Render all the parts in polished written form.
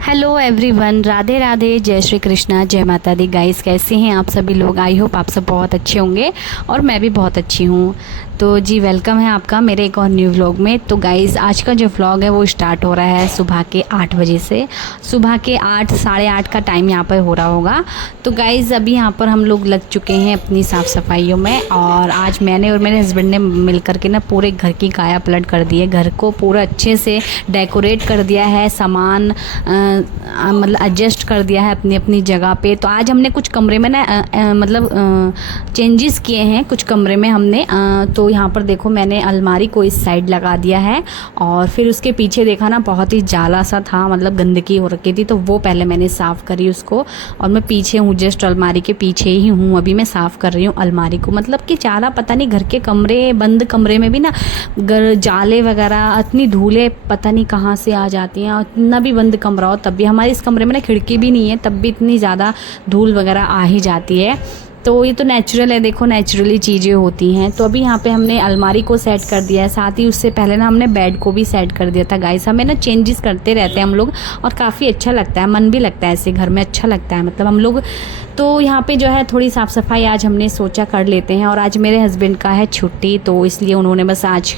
Hello everyone, Radhe Radhe, जय श्री कृष्णा, जय माता दी। गाइस कैसे हैं आप सभी लोग? आई होप आप सब बहुत अच्छे होंगे और मैं भी बहुत अच्छी हूँ। तो जी वेलकम है आपका मेरे एक और न्यू व्लॉग में। तो गाइस आज का जो व्लॉग है वो स्टार्ट हो रहा है सुबह के 8 बजे से। सुबह के 8 साढ़े 8 का टाइम यहाँ पर हो रहा होगा। तो गाइस अभी यहाँ पर हम लोग लग चुके हैं अपनी साफ़ सफाइयों में, और आज मैंने और मेरे हस्बैंड ने मिल करके ना पूरे घर की काया पलट कर दी है। घर को पूरा अच्छे से डेकोरेट कर दिया है, सामान मतलब एडजस्ट कर दिया है अपनी अपनी जगह पे। तो आज हमने कुछ कमरे में ना मतलब चेंजेस किए हैं कुछ कमरे में हमने। तो यहाँ पर देखो मैंने अलमारी को इस साइड लगा दिया है, और फिर उसके पीछे देखा ना बहुत ही जाला सा था, मतलब गंदगी हो रखी थी, तो वो पहले मैंने साफ़ करी उसको। और मैं पीछे हूँ, जस्ट अलमारी के पीछे ही हूँ, अभी मैं साफ़ कर रही हूँ अलमारी को। मतलब कि जाला पता नहीं, घर के कमरे बंद कमरे में भी ना जाले वगैरह इतनी धूलें पता नहीं कहाँ से आ जाती हैं। इतना भी बंद कमरा हो तब भी, हमारे इस कमरे में ना खिड़की भी नहीं है तब भी इतनी ज़्यादा धूल वगैरह आ ही जाती है। तो ये तो नेचुरल है, देखो नेचुरली चीज़ें होती हैं। तो अभी यहाँ पे हमने अलमारी को सेट कर दिया है, साथ ही उससे पहले ना हमने बेड को भी सेट कर दिया था। गाइस हमें ना चेंजेस करते रहते हैं हम लोग, और काफ़ी अच्छा लगता है, मन भी लगता है, ऐसे घर में अच्छा लगता है मतलब हम लोग। तो यहाँ पे जो है थोड़ी साफ़ सफाई आज हमने सोचा कर लेते हैं। और आज मेरे हस्बैंड का है छुट्टी, तो इसलिए उन्होंने बस आज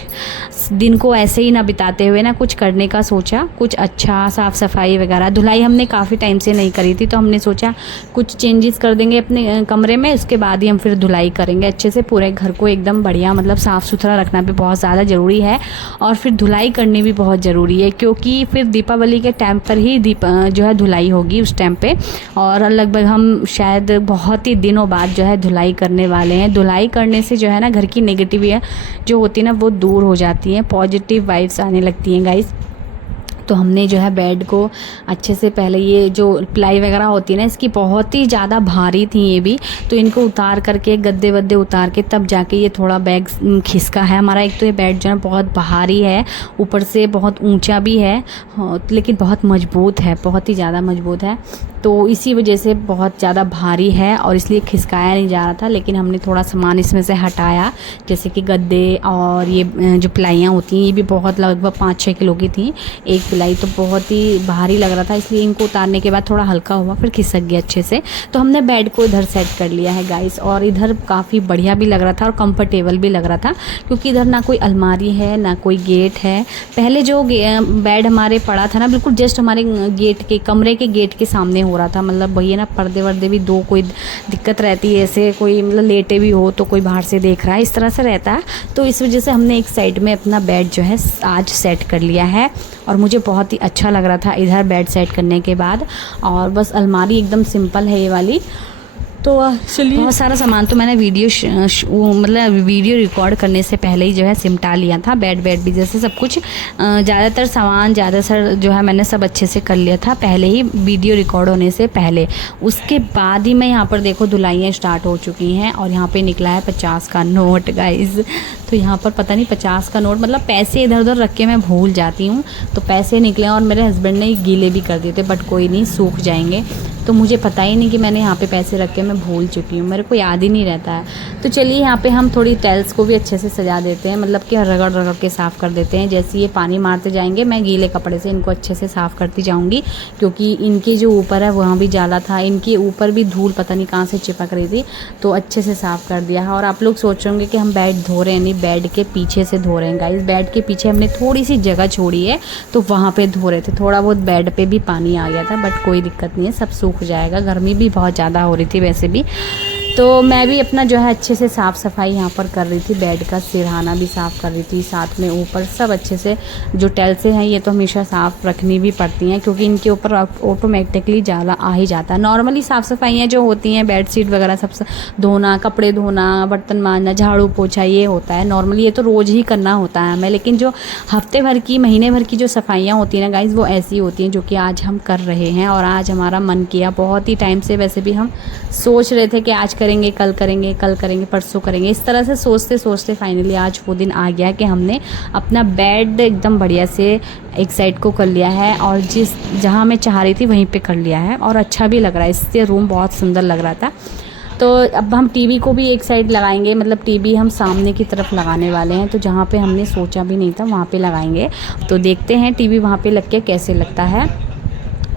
दिन को ऐसे ही ना बिताते हुए ना कुछ करने का सोचा, कुछ अच्छा साफ़ सफाई वगैरह। धुलाई हमने काफ़ी टाइम से नहीं करी थी, तो हमने सोचा कुछ चेंजेस कर देंगे अपने कमरे में, उसके बाद ही हम फिर धुलाई करेंगे अच्छे से पूरे घर को एकदम बढ़िया। मतलब साफ़ सुथरा रखना भी बहुत ज़्यादा ज़रूरी है, और फिर धुलाई करनी भी बहुत ज़रूरी है, क्योंकि फिर दीपावली के टाइम पर ही जो है धुलाई होगी उस टाइम पे। और लगभग हम शायद बहुत ही दिनों बाद जो है धुलाई करने वाले हैं। धुलाई करने से जो है ना घर की नेगेटिव जो होती है ना वो दूर हो जाती है, पॉजिटिव वाइब्स आने लगती हैं गाइस। तो हमने जो है बेड को अच्छे से पहले, ये जो प्लाई वगैरह होती है ना इसकी बहुत ही ज़्यादा भारी थी ये भी, तो इनको उतार करके गद्दे वद्दे उतार के तब जाके ये थोड़ा बैग खिसका है हमारा। एक तो ये बेड जो है बहुत भारी है, ऊपर से बहुत ऊंचा भी है, लेकिन बहुत मजबूत है, बहुत ही ज़्यादा मजबूत है। तो इसी वजह से बहुत ज़्यादा भारी है और इसलिए खिसकाया नहीं जा रहा था। लेकिन हमने थोड़ा सामान इसमें से हटाया, जैसे कि गद्दे और ये जो प्लाइयाँ होती हैं, ये भी बहुत लगभग 5-6 किलो की थी एक प्लाई, तो बहुत ही भारी लग रहा था, इसलिए इनको उतारने के बाद थोड़ा हल्का हुआ, फिर खिसक गया अच्छे से। तो हमने बेड को इधर सेट कर लिया है गाइस, और इधर काफ़ी बढ़िया भी लग रहा था और कंफर्टेबल भी लग रहा था, क्योंकि इधर ना कोई अलमारी है ना कोई गेट है। पहले जो बेड हमारे पड़ा था ना बिल्कुल जस्ट हमारे गेट के, कमरे के गेट के सामने हो रहा था। मतलब भैया ना पर्दे वर्दे भी दो, कोई दिक्कत रहती है, ऐसे कोई मतलब लेटे भी हो तो कोई बाहर से देख रहा है, इस तरह से रहता है। तो इस वजह से हमने एक साइड में अपना बेड जो है आज सेट कर लिया है, और मुझे बहुत ही अच्छा लग रहा था इधर बेड सेट करने के बाद। और बस अलमारी एकदम सिंपल है ये वाली। तो चलिए, बहुत सारा सामान तो मैंने मतलब वीडियो रिकॉर्ड करने से पहले ही जो है सिमटा लिया था, बेड भी जैसे सब कुछ ज़्यादातर सामान ज़्यादातर जो है मैंने सब अच्छे से कर लिया था पहले ही, वीडियो रिकॉर्ड होने से पहले। उसके बाद ही मैं यहाँ पर देखो धुलाइयाँ स्टार्ट हो चुकी हैं, और यहाँ पे निकला है 50 का नोट गाइस। तो यहाँ पर पता नहीं 50 का नोट, मतलब पैसे इधर उधर रख के मैं भूल जाती हूँ, तो पैसे निकले और मेरे हस्बैंड ने गीले भी कर दिए थे, बट कोई नहीं, सूख जाएंगे। तो मुझे पता ही नहीं कि मैंने यहाँ पे पैसे रख के मैं भूल चुकी हूँ, मेरे को याद ही नहीं रहता है। तो चलिए यहाँ पे हम थोड़ी टाइल्स को भी अच्छे से सजा देते हैं, मतलब कि रगड़ रगड़ के साफ़ कर देते हैं। जैसे ये पानी मारते जाएंगे मैं गीले कपड़े से इनको अच्छे से साफ़ करती जाऊँगी, क्योंकि इनके जो ऊपर है वहाँ भी जाला था, इनके ऊपर भी धूल पता नहीं कहाँ से चिपक रही थी, तो अच्छे से साफ़ कर दिया है। और आप लोग सोच रहे होंगे कि हम बेड धो रहे हैं, नहीं, बेड के पीछे से धो रहे हैं गाइस। बेड के पीछे हमने थोड़ी सी जगह छोड़ी है, तो वहाँ पर धो रहे थे। थोड़ा बहुत बेड पर भी पानी आ गया था, बट कोई दिक्कत नहीं है, सब सूख जाएगा। गर्मी भी बहुत ज़्यादा हो रही थी वैसे भी, तो मैं भी अपना जो है अच्छे से साफ़ सफाई यहाँ पर कर रही थी। बेड का सिरहाना भी साफ़ कर रही थी, साथ में ऊपर सब अच्छे से जो टाइल्सें हैं ये तो हमेशा साफ़ रखनी भी पड़ती हैं, क्योंकि इनके ऊपर ऑटोमेटिकली जाला आ ही जाता है। नॉर्मली साफ़ सफाइयाँ जो होती हैं बेडशीट वगैरह सब धोना, कपड़े धोना, बर्तन मांजना, झाड़ू पोछा, ये होता है नॉर्मली, ये तो रोज़ ही करना होता है हमें। लेकिन जो हफ्ते भर की, महीने भर की जो सफाइयाँ होती हैं ना गाइज़, वो ऐसी होती हैं जो कि आज हम कर रहे हैं। और आज हमारा मन किया, बहुत ही टाइम से वैसे भी हम सोच रहे थे कि आज करेंगे, कल करेंगे, कल करेंगे, परसों करेंगे, इस तरह से सोचते सोचते फाइनली आज वो दिन आ गया कि हमने अपना बेड एकदम बढ़िया से एक साइड को कर लिया है और जहाँ मैं चाह रही थी वहीं पे कर लिया है और अच्छा भी लग रहा है। इससे रूम बहुत सुंदर लग रहा था। तो अब हम टीवी को भी एक साइड लगाएंगे, मतलब टीवी हम सामने की तरफ लगाने वाले हैं, तो जहाँ पे हमने सोचा भी नहीं था वहाँ पे लगाएंगे। तो देखते हैं टीवी वहाँ पे लग के कैसे लगता है।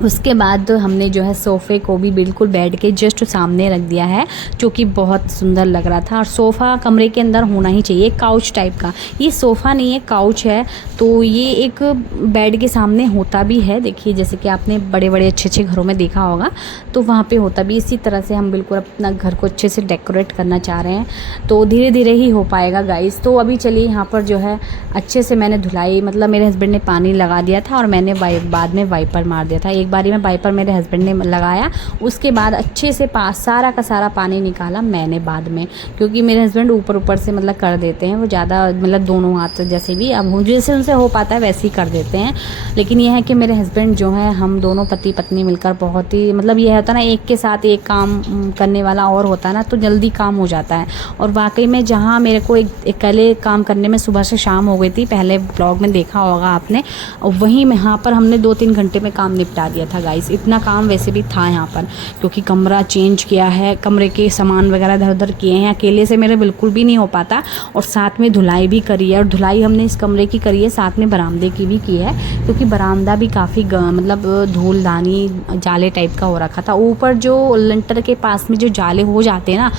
उसके बाद हमने जो है सोफ़े को भी बिल्कुल बेड के जस्ट सामने रख दिया है, जो कि बहुत सुंदर लग रहा था। और सोफ़ा कमरे के अंदर होना ही चाहिए, काउच टाइप का। ये सोफ़ा नहीं है, काउच है। तो ये एक बेड के सामने होता भी है, देखिए जैसे कि आपने बड़े बड़े अच्छे अच्छे घरों में देखा होगा, तो वहाँ पे होता भी। इसी तरह से हम बिल्कुल अपना घर को अच्छे से डेकोरेट करना चाह रहे हैं, तो धीरे धीरे ही हो पाएगा गाइस। तो अभी चलिए यहाँ पर जो है अच्छे से मैंने धुलाई, मतलब मेरे हस्बैंड ने पानी लगा दिया था और मैंने बाद में वाइपर मार दिया था। एक बारी में वाइपर मेरे हस्बैंड ने लगाया, उसके बाद अच्छे से सारा का सारा पानी निकाला मैंने बाद में, क्योंकि मेरे हस्बैंड ऊपर ऊपर से मतलब कर देते हैं, वो ज़्यादा मतलब दोनों हाथ जैसे भी अब जैसे उनसे हो पाता है वैसे ही कर देते हैं। लेकिन यह है कि मेरे हस्बैंड जो है, हम दोनों पति पत्नी मिलकर बहुत ही, मतलब ये होता है ना एक के साथ एक काम करने वाला और होता है ना, तो जल्दी काम हो जाता है। और वाकई में जहाँ मेरे को एक अकेले काम करने में सुबह से शाम हो गई थी, पहले ब्लॉग में देखा होगा आपने, और वहीं यहाँ पर हमने 2-3 घंटे में काम निपटा दिया था गाइस। इतना काम वैसे भी था यहाँ पर, क्योंकि कमरा चेंज किया है, कमरे के सामान वगैरह इधर उधर किए हैं, अकेले से मेरे बिल्कुल भी नहीं हो पाता। और साथ में धुलाई भी करी है, और धुलाई हमने इस कमरे की करी है, साथ में बरामदे की भी की है, क्योंकि बरामदा भी काफ़ी मतलब धूलदानी जाले टाइप का हो रखा था। ऊपर जो लिंटर के पास में जो जाले हो जाते हैं ना,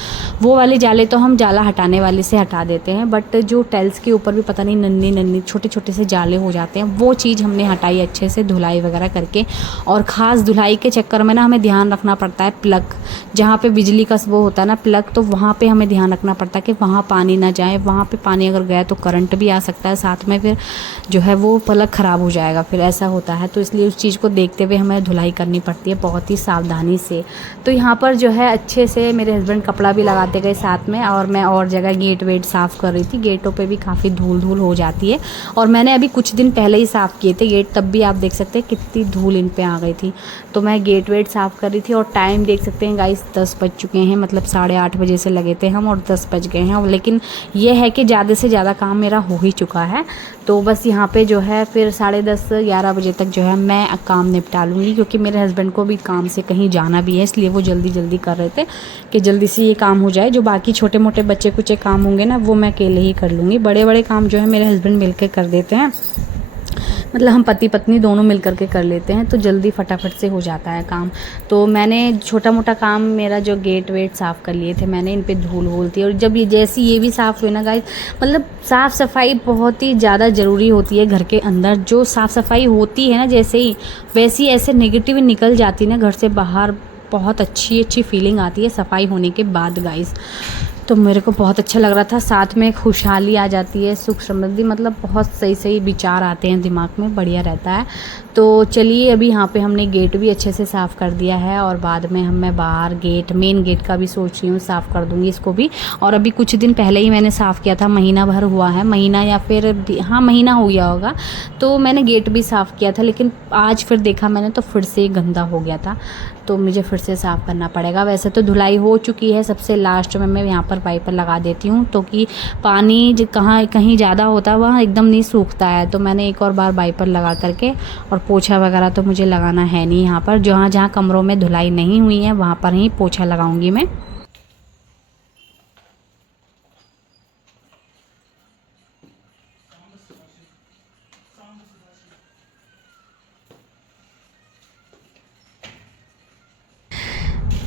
वो वाले जाले तो हम जाला हटाने वाले से हटा देते हैं, बट जो टाइल्स के ऊपर भी पता नहीं नन्ही नन्ही छोटे छोटे से जाले हो जाते हैं, वो चीज़ हमने हटाई अच्छे से धुलाई वगैरह करके। और ख़ास धुलाई के चक्कर में ना हमें ध्यान रखना पड़ता है, प्लग जहाँ पे बिजली का वो होता है ना प्लग, तो वहाँ पे हमें ध्यान रखना पड़ता है कि वहाँ पानी ना जाए। वहाँ पे पानी अगर गया तो करंट भी आ सकता है, साथ में फिर जो है वो प्लग ख़राब हो जाएगा, फिर ऐसा होता है। तो इसलिए उस चीज़ को देखते हुए हमें धुलाई करनी पड़ती है बहुत ही सावधानी से। तो यहाँ पर जो है अच्छे से मेरे हस्बैंड कपड़ा भी लगाते गए साथ में, और मैं और जगह गेट वेट साफ़ कर रही थी। गेटों पे भी काफ़ी धूल धूल हो जाती है, और मैंने अभी कुछ दिन पहले ही साफ़ किए थे गेट, तब भी आप देख सकते हैं कितनी धूल इन पे आ गई थी। तो मैं गेट वेट साफ़ कर रही थी, और टाइम देख सकते हैं गाइस 10 बज चुके हैं, मतलब 8:30 बजे से लगे थे हम और 10 बज गए हैं। लेकिन ये है कि ज़्यादा से ज़्यादा काम मेरा हो ही चुका है। तो बस यहाँ पे जो है फिर 10:30-11 बजे तक जो है मैं काम निपटा लूँगी, क्योंकि मेरे हस्बैंड को भी काम से कहीं जाना भी है, इसलिए वो जल्दी जल्दी कर रहे थे कि जल्दी से ये काम हो जाए। जो बाकी छोटे मोटे बच्चे कुचे काम होंगे ना, वो मैं अकेले ही कर लूँगी। बड़े बड़े काम जो है मेरे हस्बैंड मिल के कर देते हैं, मतलब हम पति पत्नी दोनों मिल कर के कर लेते हैं, तो जल्दी फटाफट से हो जाता है काम। तो मैंने छोटा मोटा काम मेरा जो गेट वेट साफ़ कर लिए थे मैंने, इन पे धूल वूल थी। और जब ये जैसी ये भी साफ़ हुई ना गाइस, मतलब साफ़ सफाई बहुत ही ज़्यादा ज़रूरी होती है घर के अंदर। जो साफ़ सफाई होती है ना जैसे ही, वैसी ऐसे नेगेटिव निकल जाती है ना घर से बाहर, बहुत अच्छी अच्छी फीलिंग आती है सफाई होने के बाद गाइस। तो मेरे को बहुत अच्छा लग रहा था, साथ में खुशहाली आ जाती है, सुख समृद्धि, मतलब बहुत सही सही विचार आते हैं दिमाग में, बढ़िया रहता है। तो चलिए अभी यहाँ पे हमने गेट भी अच्छे से साफ़ कर दिया है, और बाद में मैं बाहर गेट, मेन गेट का भी सोच रही हूँ साफ़ कर दूँगी इसको भी। और अभी कुछ दिन पहले ही मैंने साफ़ किया था, महीना भर हुआ है, महीना या फिर हाँ महीना हो गया होगा, तो मैंने गेट भी साफ़ किया था। लेकिन आज फिर देखा मैंने तो फिर से गंदा हो गया था, तो मुझे फिर से साफ़ करना पड़ेगा। वैसे तो धुलाई हो चुकी है, सबसे लास्ट में मैं यहाँ पर वाइपर लगा देती हूँ, तो कि पानी कहाँ कहीं ज़्यादा होता है वहाँ एकदम नहीं सूखता है। तो मैंने एक और बार वाइपर लगा करके, और पोछा वगैरह तो मुझे लगाना है नहीं यहाँ पर, जहाँ जहाँ कमरों में धुलाई नहीं हुई है वहाँ पर ही पोछा लगाऊंगी मैं।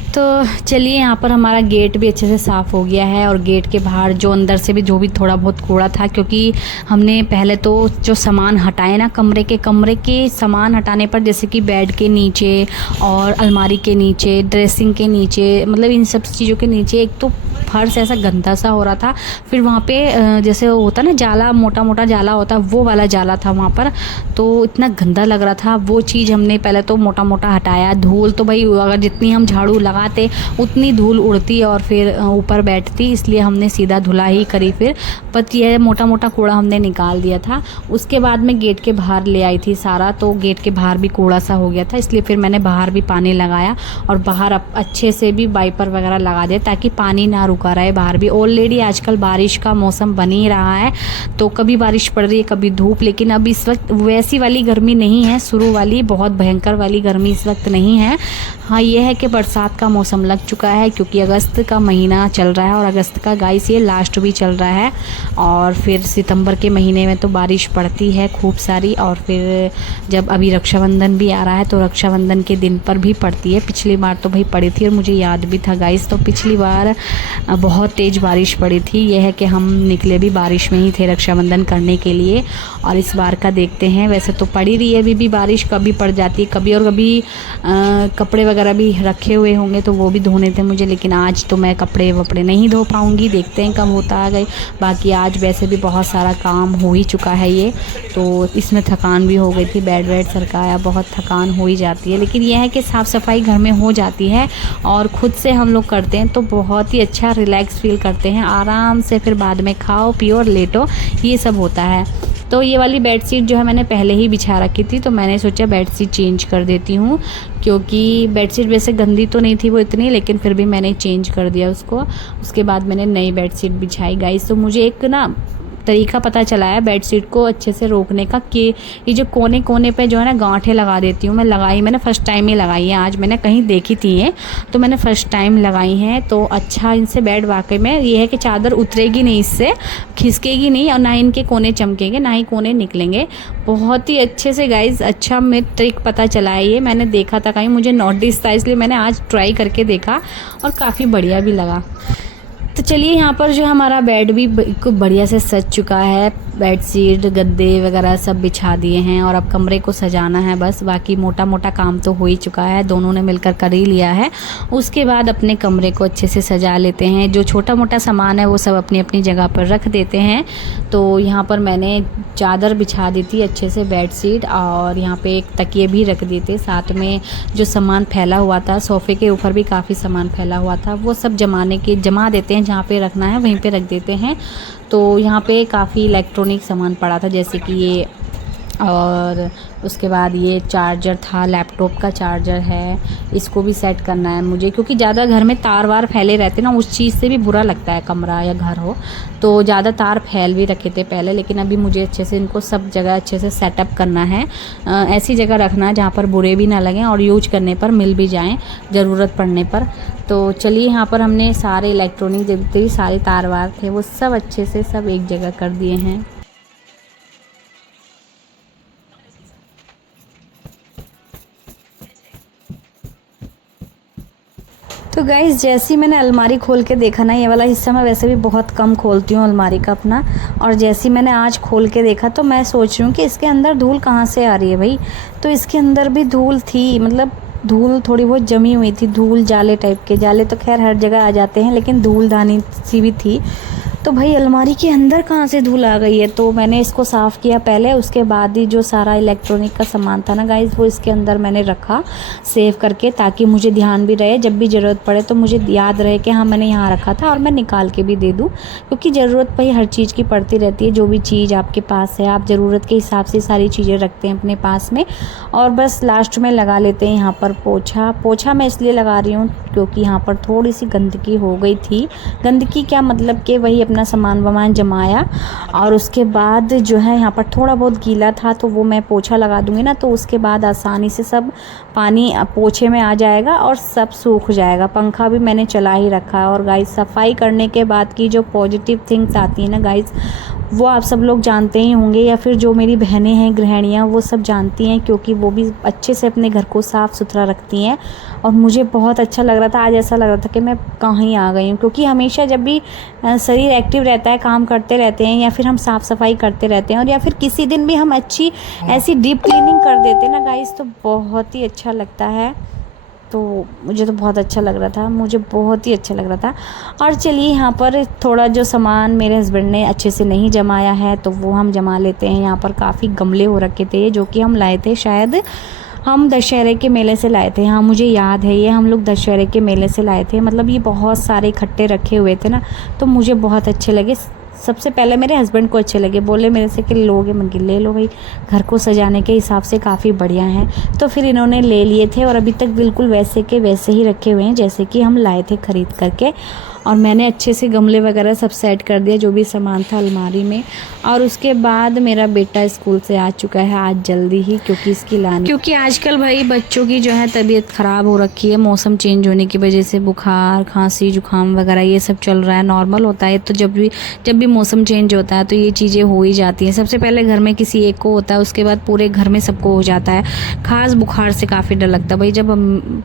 तो चलिए यहाँ पर हमारा गेट भी अच्छे से साफ़ हो गया है, और गेट के बाहर जो अंदर से भी जो भी थोड़ा बहुत कूड़ा था, क्योंकि हमने पहले तो जो सामान हटाए ना कमरे के सामान हटाने पर, जैसे कि बेड के नीचे और अलमारी के नीचे, ड्रेसिंग के नीचे, मतलब इन सब चीज़ों के नीचे एक तो फर्श ऐसा गंदा सा हो रहा था। फिर वहाँ पे जैसे होता ना जाला, मोटा मोटा जाला होता, वो वाला जाला था वहाँ पर, तो इतना गंदा लग रहा था। वो चीज़ हमने पहले तो मोटा मोटा हटाया। धूल तो भाई अगर जितनी हम झाड़ू लगा नहाते उतनी धूल उड़ती और फिर ऊपर बैठती, इसलिए हमने सीधा धुलाई करी। फिर बट यह मोटा मोटा कूड़ा हमने निकाल दिया था। उसके बाद मैं गेट के बाहर ले आई थी सारा, तो गेट के बाहर भी कूड़ा सा हो गया था, इसलिए फिर मैंने बाहर भी पानी लगाया और बाहर अच्छे से भी वाइपर वगैरह लगा दिया ताकि पानी ना रुका रहे बाहर भी। ऑलरेडी आजकल बारिश का मौसम बन ही रहा है, तो कभी बारिश पड़ रही है कभी धूप, लेकिन अब इस वक्त वैसी वाली गर्मी नहीं है, शुरू वाली बहुत भयंकर वाली गर्मी इस वक्त नहीं है। हाँ, ये है कि बरसात का मौसम लग चुका है क्योंकि अगस्त का महीना चल रहा है और अगस्त का गाइस ये लास्ट भी चल रहा है, और फिर सितंबर के महीने में तो बारिश पड़ती है खूब सारी। और फिर जब अभी रक्षाबंधन भी आ रहा है तो रक्षाबंधन के दिन पर भी पड़ती है। पिछली बार तो भाई पड़ी थी और मुझे याद भी था गाइस, तो पिछली बार बहुत तेज़ बारिश पड़ी थी। यह है कि हम निकले भी बारिश में ही थे रक्षाबंधन करने के लिए, और इस बार का देखते हैं। वैसे तो पड़ी रही है अभी भी बारिश, कभी पड़ जाती है कभी, और कभी कपड़े वगैरह भी रखे हुए होंगे तो वो भी धोने थे मुझे, लेकिन आज तो मैं कपड़े वपड़े नहीं धो पाऊँगी, देखते हैं कब होता आ गई। बाकी आज वैसे भी बहुत सारा काम हो ही चुका है ये, तो इसमें थकान भी हो गई थी, बेड वेड सरकाया, बहुत थकान हो ही जाती है। लेकिन यह है कि साफ़ सफाई घर में हो जाती है और ख़ुद से हम लोग करते हैं तो बहुत ही अच्छा रिलैक्स फील करते हैं, आराम से फिर बाद में खाओ पियो और लेटो, ये सब होता है। तो ये वाली बेडशीट जो है मैंने पहले ही बिछा रखी थी, तो मैंने सोचा बेडशीट चेंज कर देती हूँ, क्योंकि बेडशीट वैसे गंदी तो नहीं थी वो इतनी, लेकिन फिर भी मैंने चेंज कर दिया उसको। उसके बाद मैंने नई बेडशीट बिछाई गाइस। तो मुझे एक ना तरीका पता चला है बेडशीट को अच्छे से रोकने का, कि ये जो कोने कोने पे जो है ना गांठें लगा देती हूँ मैं। मैंने फ़र्स्ट टाइम ही लगाई है, आज मैंने कहीं देखी थी ये, तो मैंने फ़र्स्ट टाइम लगाई हैं। तो अच्छा, इनसे बेड वाकई में ये है कि चादर उतरेगी नहीं, इससे खिसकेगी नहीं, और ना इनके कोने चमकेंगे ना ही कोने निकलेंगे। बहुत ही अच्छे से गाइज अच्छा में ट्रिक पता चला है ये, मैंने देखा था कहीं, मुझे नोटिस था, इसलिए मैंने आज ट्राई करके देखा और काफ़ी बढ़िया भी लगा। तो चलिए, यहाँ पर जो हमारा बेड भी खूब बढ़िया से सज चुका है, बेडशीट गद्दे वगैरह सब बिछा दिए हैं और अब कमरे को सजाना है बस। बाकी मोटा मोटा काम तो हो ही चुका है, दोनों ने मिलकर कर ही लिया है। उसके बाद अपने कमरे को अच्छे से सजा लेते हैं, जो छोटा मोटा सामान है वो सब अपनी अपनी जगह पर रख देते हैं। तो यहाँ पर मैंने चादर बिछा दी थी अच्छे से, बेडशीट, और यहाँ पे एक तकिए भी रख दिए थे। साथ में जो सामान फैला हुआ था, सोफ़े के ऊपर भी काफ़ी सामान फैला हुआ था, वो सब जमा देते हैं, जहाँ पे रखना है वहीं पे रख देते हैं। तो यहाँ पे काफ़ी इलेक्ट्रॉनिक सामान पड़ा था, जैसे कि ये, और उसके बाद ये चार्जर था, लैपटॉप का चार्जर है, इसको भी सेट करना है मुझे, क्योंकि ज़्यादा घर में तार वार फैले रहते ना, उस चीज़ से भी बुरा लगता है, कमरा या घर हो तो ज़्यादा तार फैल भी रखे थे पहले, लेकिन अभी मुझे अच्छे से इनको सब जगह अच्छे से सेटअप करना है। ऐसी जगह रखना है जहाँ पर बुरे भी ना लगें और यूज करने पर मिल भी जाएँ ज़रूरत पड़ने पर। तो चलिए, यहाँ पर हमने सारे इलेक्ट्रॉनिक जितने सारे तार वार थे वो सब अच्छे से सब एक जगह कर दिए हैं। तो गाइज़, जैसे ही मैंने अलमारी खोल के देखा ना, ये वाला हिस्सा मैं वैसे भी बहुत कम खोलती हूँ अलमारी का अपना, और जैसे ही मैंने आज खोल के देखा तो मैं सोच रही हूँ कि इसके अंदर धूल कहाँ से आ रही है भाई। तो इसके अंदर भी धूल थी, मतलब धूल थोड़ी बहुत जमी हुई थी, धूल जाले टाइप के। जाले तो खैर हर जगह आ जाते हैं, लेकिन धूल धानी सी भी थी। तो भाई अलमारी के अंदर कहाँ से धूल आ गई है, तो मैंने इसको साफ़ किया पहले, उसके बाद ही जो सारा इलेक्ट्रॉनिक का सामान था ना गाइस, वो इसके अंदर मैंने रखा सेव करके, ताकि मुझे ध्यान भी रहे, जब भी ज़रूरत पड़े तो मुझे याद रहे कि हाँ मैंने यहाँ रखा था और मैं निकाल के भी दे दूँ, क्योंकि ज़रूरत भाई हर चीज़ की पड़ती रहती है। जो भी चीज़ आपके पास है, आप ज़रूरत के हिसाब से सारी चीज़ें रखते हैं अपने पास में। और बस लास्ट में लगा लेते हैं यहाँ पर पोछा मैं इसलिए लगा रही हूँ क्योंकि यहाँ पर थोड़ी सी गंदगी हो गई थी। गंदगी क्या मतलब कि वही अपना सामान वामान जमाया, और उसके बाद जो है यहाँ पर थोड़ा बहुत गीला था, तो वो मैं पोछा लगा दूँगी ना, तो उसके बाद आसानी से सब पानी पोछे में आ जाएगा और सब सूख जाएगा। पंखा भी मैंने चला ही रखा है। और गाइस, सफाई करने के बाद की जो पॉजिटिव थिंग्स आती है ना गाइस, वो आप सब लोग जानते ही होंगे, या फिर जो मेरी बहनें हैं गृहिणियाँ वो सब जानती हैं, क्योंकि वो भी अच्छे से अपने घर को साफ़ सुथरा रखती हैं। और मुझे बहुत अच्छा लग रहा था आज, ऐसा लग रहा था कि मैं कहीं आ गई हूँ, क्योंकि हमेशा जब भी शरीर एक्टिव रहता है, काम करते रहते हैं, या फिर हम साफ़ सफाई करते रहते हैं, और या फिर किसी दिन भी हम अच्छी ऐसी डीप क्लीनिंग कर देते हैं ना गाइस, तो बहुत ही अच्छा लगता है। तो मुझे तो बहुत अच्छा लग रहा था, मुझे बहुत ही अच्छा लग रहा था। और चलिए, यहाँ पर थोड़ा जो सामान मेरे हस्बैंड ने अच्छे से नहीं जमाया है तो वो हम जमा लेते हैं। यहाँ पर काफ़ी गमले हो रखे थे जो कि हम लाए थे शायद, हम दशहरे के मेले से लाए थे। हाँ मुझे याद है, ये हम लोग दशहरे के मेले से लाए थे। मतलब ये बहुत सारे इकट्ठे रखे हुए थे ना, तो मुझे बहुत अच्छे लगे। सबसे पहले मेरे हस्बैंड को अच्छे लगे, बोले मेरे से कि लोगे? मैं कि ले लो भाई, घर को सजाने के हिसाब से काफ़ी बढ़िया हैं। तो फिर इन्होंने ले लिए थे और अभी तक बिल्कुल वैसे के वैसे ही रखे हुए हैं जैसे कि हम लाए थे ख़रीद करके। और मैंने अच्छे से गमले वगैरह सब सेट कर दिया, जो भी सामान था अलमारी में। और उसके बाद मेरा बेटा स्कूल से आ चुका है आज जल्दी ही, क्योंकि आजकल भाई बच्चों की जो है तबीयत ख़राब हो रखी है, मौसम चेंज होने की वजह से बुखार खांसी जुकाम वगैरह ये सब चल रहा है। नॉर्मल होता है, तो जब भी मौसम चेंज होता है तो ये चीज़ें हो ही जाती हैं। सबसे पहले घर में किसी एक को होता है, उसके बाद पूरे घर में सबको हो जाता है। खास बुखार से काफ़ी डर लगता है भाई, जब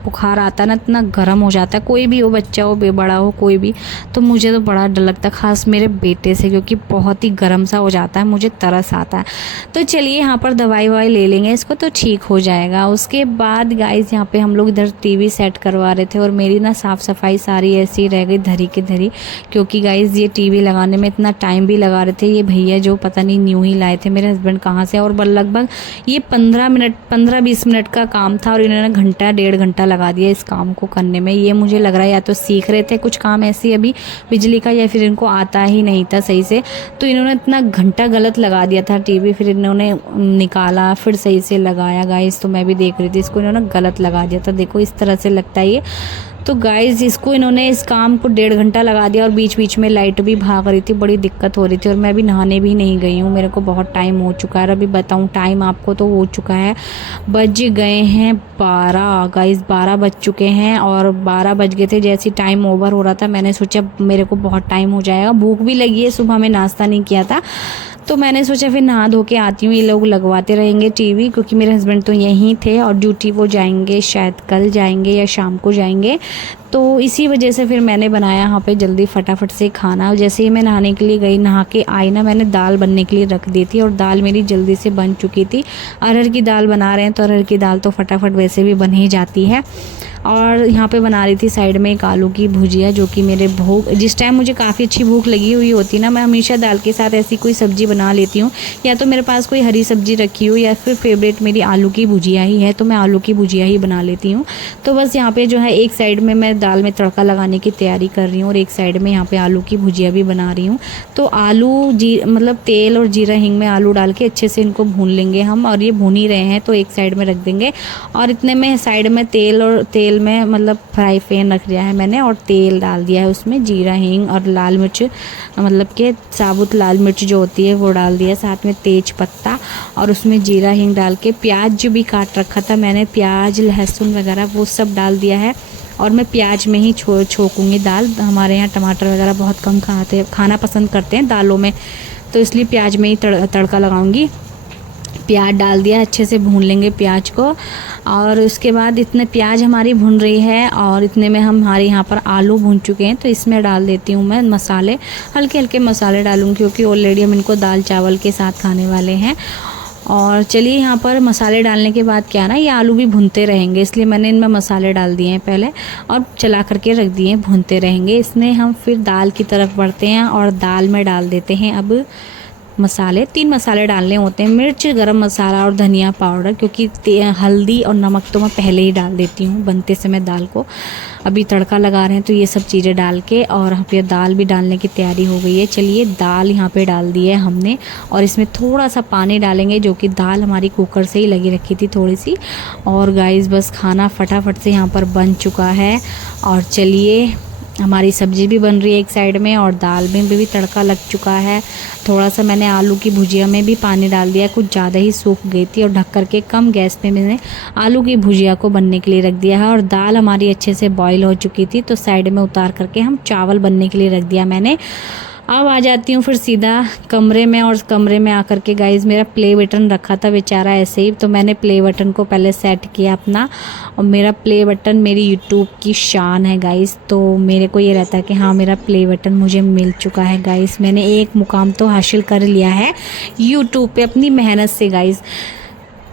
बुखार आता है ना इतना गर्म हो जाता है, कोई भी हो, बच्चा हो बड़ा हो कोई भी, तो मुझे तो बड़ा डर लगता है, ख़ास मेरे बेटे से, क्योंकि बहुत ही गर्म सा हो जाता है, मुझे तरस आता है। तो चलिए यहाँ पर दवाई ववाई ले लेंगे इसको तो ठीक हो जाएगा। उसके बाद गाइस यहाँ पे हम लोग इधर टीवी सेट करवा रहे थे और मेरी ना साफ़ सफाई सारी ऐसी रह गई धरी की धरी, क्योंकि गाइस ये टीवी लगाने में इतना टाइम भी लगा रहे थे ये भैया, जो पता नहीं न्यू ही लाए थे मेरे हस्बैंड कहाँ से। और लगभग ये 15-20 मिनट का काम था और इन्होंने घंटा 1.5 घंटा लगा दिया इस काम को करने में। ये मुझे लग रहा है या तो सीख रहे थे कुछ काम ऐसे अभी बिजली का, या फिर इनको आता ही नहीं था सही से, तो इन्होंने इतना घंटा गलत लगा दिया था टीवी। फिर इन्होंने निकाला फिर सही से लगाया गाइस, तो मैं भी देख रही थी, इसको इन्होंने गलत लगा दिया था। देखो इस तरह से लगता है ये। तो गाइस इसको इन्होंने इस काम को 1.5 घंटा लगा दिया और बीच बीच में लाइट भी भाग रही थी, बड़ी दिक्कत हो रही थी। और मैं अभी नहाने भी नहीं गई हूँ, मेरे को बहुत टाइम हो चुका है। अभी बताऊँ टाइम आपको तो हो चुका है, बज गए हैं 12 गाइस, 12 बज चुके हैं। और 12 बज गए थे, जैसे टाइम ओवर हो रहा था मैंने सोचा मेरे को बहुत टाइम हो जाएगा, भूख भी लगी है, सुबह में नाश्ता नहीं किया था, तो मैंने सोचा फिर नहा धो के आती हूँ, ये लोग लगवाते रहेंगे टीवी, क्योंकि मेरे हस्बैंड तो यहीं थे और ड्यूटी वो जाएंगे, शायद कल जाएंगे या शाम को जाएंगे। तो इसी वजह से फिर मैंने बनाया यहाँ पे जल्दी फटाफट से खाना। जैसे ही मैं नहाने के लिए गई, नहा के आई ना, मैंने दाल बनने के लिए रख दी थी और दाल मेरी जल्दी से बन चुकी थी। अरहर की दाल बना रहे हैं तो अरहर की दाल तो फटाफट वैसे भी बन ही जाती है। और यहाँ पे बना रही थी साइड में एक आलू की भुजिया, जो कि मेरे भूख जिस टाइम मुझे काफ़ी अच्छी भूख लगी हुई होती ना, मैं हमेशा दाल के साथ ऐसी कोई सब्ज़ी बना लेती हूँ, या तो मेरे पास कोई हरी सब्ज़ी रखी हो या फिर फेवरेट मेरी आलू की भुजिया ही है, तो मैं आलू की भुजिया ही बना लेती हूँ। तो बस यहाँ पे जो है एक साइड में मैं दाल में तड़का लगाने की तैयारी कर रही हूँ और एक साइड में यहाँ पे आलू की भुजिया भी बना रही हूँ। तो आलू मतलब तेल और जीरा हींग में आलू डाल के अच्छे से इनको भून लेंगे हम, और ये भून ही रहे हैं तो एक साइड में रख देंगे। और इतने में साइड में तेल में मतलब फ्राई पैन रख दिया है मैंने और तेल डाल दिया है, उसमें जीरा हींग और लाल मिर्च, मतलब कि साबुत लाल मिर्च जो होती है वो डाल दिया, साथ में तेज पत्ता, और उसमें जीरा हींग डाल के प्याज जो भी काट रखा था मैंने, प्याज लहसुन वगैरह वो सब डाल दिया है। और मैं प्याज में ही छोकूँगी दाल, हमारे यहाँ टमाटर वगैरह बहुत कम खाना पसंद करते हैं दालों में, तो इसलिए प्याज में ही तड़का लगाऊंगी। प्याज डाल दिया, अच्छे से भून लेंगे प्याज को। और उसके बाद इतने प्याज हमारी भून रही है और इतने में हमारे यहाँ पर आलू भून चुके हैं, तो इसमें डाल देती हूँ मैं मसाले, हल्के हल्के मसाले डालूँगी, क्योंकि ऑलरेडी हम इनको दाल चावल के साथ खाने वाले हैं। और चलिए यहाँ पर मसाले डालने के बाद क्या ना, ये आलू भी भूनते रहेंगे, इसलिए मैंने इनमें मसाले डाल दिए हैं पहले और चला करके रख दिए, भूनते रहेंगे। इसमें हम फिर दाल की तरफ बढ़ते हैं और दाल में डाल देते हैं अब मसाले। 3 मसाले डालने होते हैं, मिर्च, गरम मसाला और धनिया पाउडर, क्योंकि हल्दी और नमक तो मैं पहले ही डाल देती हूँ बनते समय दाल को। अभी तड़का लगा रहे हैं तो ये सब चीज़ें डाल के, और यहाँ पे दाल भी डालने की तैयारी हो गई है। चलिए दाल यहाँ पे डाल दी है हमने और इसमें थोड़ा सा पानी डालेंगे, जो कि दाल हमारी कुकर से ही लगी रखी थी थोड़ी सी। और गाइस बस खाना फटाफट से यहाँ पर बन चुका है। और चलिए हमारी सब्ज़ी भी बन रही है एक साइड में और दाल में भी तड़का लग चुका है। थोड़ा सा मैंने आलू की भुजिया में भी पानी डाल दिया, कुछ ज़्यादा ही सूख गई थी, और ढक करके कम गैस पे मैंने आलू की भुजिया को बनने के लिए रख दिया है। और दाल हमारी अच्छे से बॉईल हो चुकी थी, तो साइड में उतार करके हम चावल बनने के लिए रख दिया मैंने। अब आ जाती हूँ फिर सीधा कमरे में, और कमरे में आकर के गाइस मेरा प्ले बटन रखा था बेचारा ऐसे ही, तो मैंने प्ले बटन को पहले सेट किया अपना। और मेरा प्ले बटन मेरी यूट्यूब की शान है गाइस, तो मेरे को ये रहता है कि हाँ मेरा प्ले बटन मुझे मिल चुका है गाइस, मैंने एक मुकाम तो हासिल कर लिया है यूट्यूब पे अपनी मेहनत से गाइस।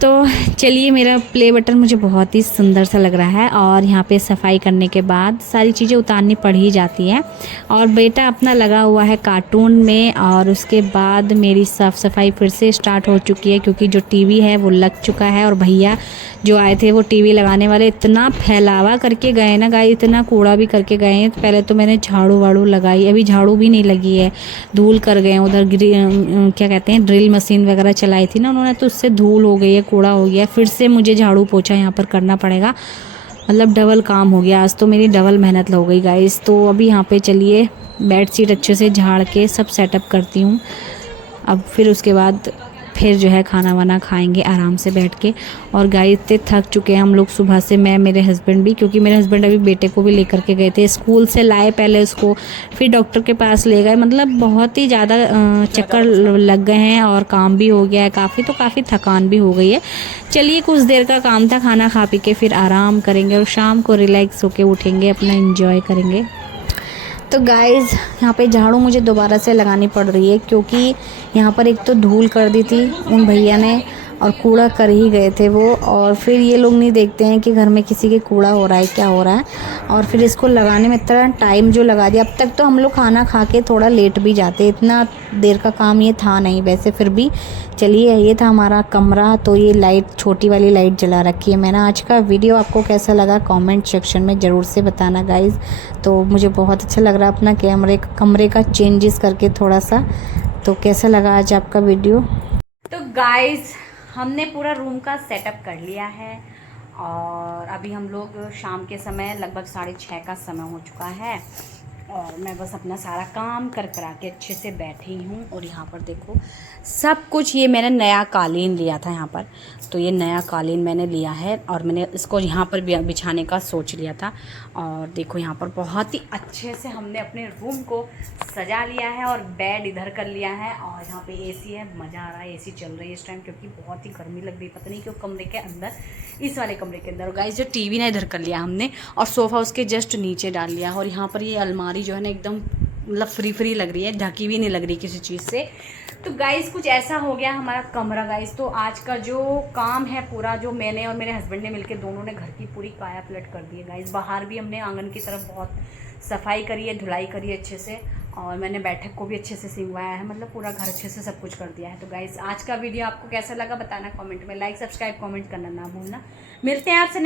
तो चलिए, मेरा प्ले बटन मुझे बहुत ही सुंदर सा लग रहा है और यहाँ पे सफाई करने के बाद सारी चीज़ें उतारनी पड़ ही जाती हैं। और बेटा अपना लगा हुआ है कार्टून में, और उसके बाद मेरी साफ़ सफाई फिर से स्टार्ट हो चुकी है क्योंकि जो टीवी है वो लग चुका है। और भैया जो आए थे वो टीवी लगाने वाले इतना फैलावा करके गए ना गाइस, इतना कूड़ा भी करके गए हैं। पहले तो मैंने झाड़ू वाड़ू लगाई, अभी झाड़ू भी नहीं लगी है, धूल कर गए। उधर क्या कहते हैं, ड्रिल मशीन वगैरह चलाई थी ना उन्होंने, तो उससे धूल हो गई है, कूड़ा हो गया। फिर से मुझे झाड़ू पोछा यहाँ पर करना पड़ेगा, मतलब डबल काम हो गया आज तो, मेरी डबल मेहनत हो गई गाइस। तो अभी यहाँ पे चलिए बेड शीट अच्छे से झाड़ के सब सेटअप करती हूँ। अब फिर उसके बाद फिर जो है खाना वाना खाएंगे आराम से बैठ के। और गाइस इतने थक चुके हैं हम लोग सुबह से, मैं मेरे हस्बैंड भी, क्योंकि मेरे हस्बैंड अभी बेटे को भी लेकर के गए थे, स्कूल से लाए पहले उसको, फिर डॉक्टर के पास ले गए। मतलब बहुत ही ज़्यादा चक्कर लग गए हैं और काम भी हो गया है काफ़ी, तो काफ़ी थकान भी हो गई है। चलिए कुछ देर का काम था, खाना खा पी के फिर आराम करेंगे और शाम को रिलैक्स होके उठेंगे, अपना एंजॉय करेंगे। तो गाइज़ यहाँ पे झाड़ू मुझे दोबारा से लगानी पड़ रही है क्योंकि यहाँ पर एक तो धूल कर दी थी उन भैया ने, और कूड़ा कर ही गए थे वो, और फिर ये लोग नहीं देखते हैं कि घर में किसी के कूड़ा हो रहा है, क्या हो रहा है। और फिर इसको लगाने में इतना टाइम जो लगा दिया। अब तक तो हम लोग खाना खा के थोड़ा लेट भी जाते, इतना देर का काम ये था नहीं वैसे, फिर भी चलिए। ये था हमारा कमरा, तो ये लाइट, छोटी वाली लाइट जला रखी है मैंने। आज का वीडियो आपको कैसा लगा कमेंट सेक्शन में ज़रूर से बताना गाइज़। तो मुझे बहुत अच्छा लग रहा है अपना कमरे का चेंजेस करके थोड़ा सा। तो कैसा लगा आज आपका वीडियो? तो गाइज़ हमने पूरा रूम का सेटअप कर लिया है और अभी हम लोग शाम के समय लगभग 6:30 का समय हो चुका है, और मैं बस अपना सारा काम कर करा के अच्छे से बैठी हूँ। और यहाँ पर देखो सब कुछ, ये मैंने नया कालीन लिया था यहाँ पर, तो ये नया कालीन मैंने लिया है और मैंने इसको यहाँ पर बिछाने का सोच लिया था। और देखो यहाँ पर बहुत ही अच्छे से हमने अपने रूम को सजा लिया है और बेड इधर कर लिया है। और यहाँ पे एसी है, मज़ा आ रहा है, एसी चल रही है इस टाइम क्योंकि बहुत ही गर्मी लग रही है, पता नहीं क्यों कमरे के अंदर, इस वाले कमरे के अंदर। और गाइस जो टीवी ना इधर कर लिया हमने, और सोफ़ा उसके जस्ट नीचे डाल लिया। और यहाँ पर ये अलमारी जो है ना एकदम मतलब फ्री लग रही है, ढकी भी नहीं लग रही किसी चीज़ से। तो गाइस कुछ ऐसा हो गया हमारा कमरा गाइस। तो आज का जो काम है पूरा, जो मैंने और मेरे हस्बैंड ने मिलकर दोनों ने घर की पूरी काया पलट कर दी है गाइस। बाहर भी हमने आंगन की तरफ बहुत सफाई करी है, धुलाई करी है अच्छे से, और मैंने बैठक को भी अच्छे से सिंगवाया है, मतलब पूरा घर अच्छे से सब कुछ कर दिया है। तो गाइस आज का वीडियो आपको कैसा लगा बताना कमेंट में, लाइक सब्सक्राइब कमेंट करना ना भूलना। मिलते हैं आपसे।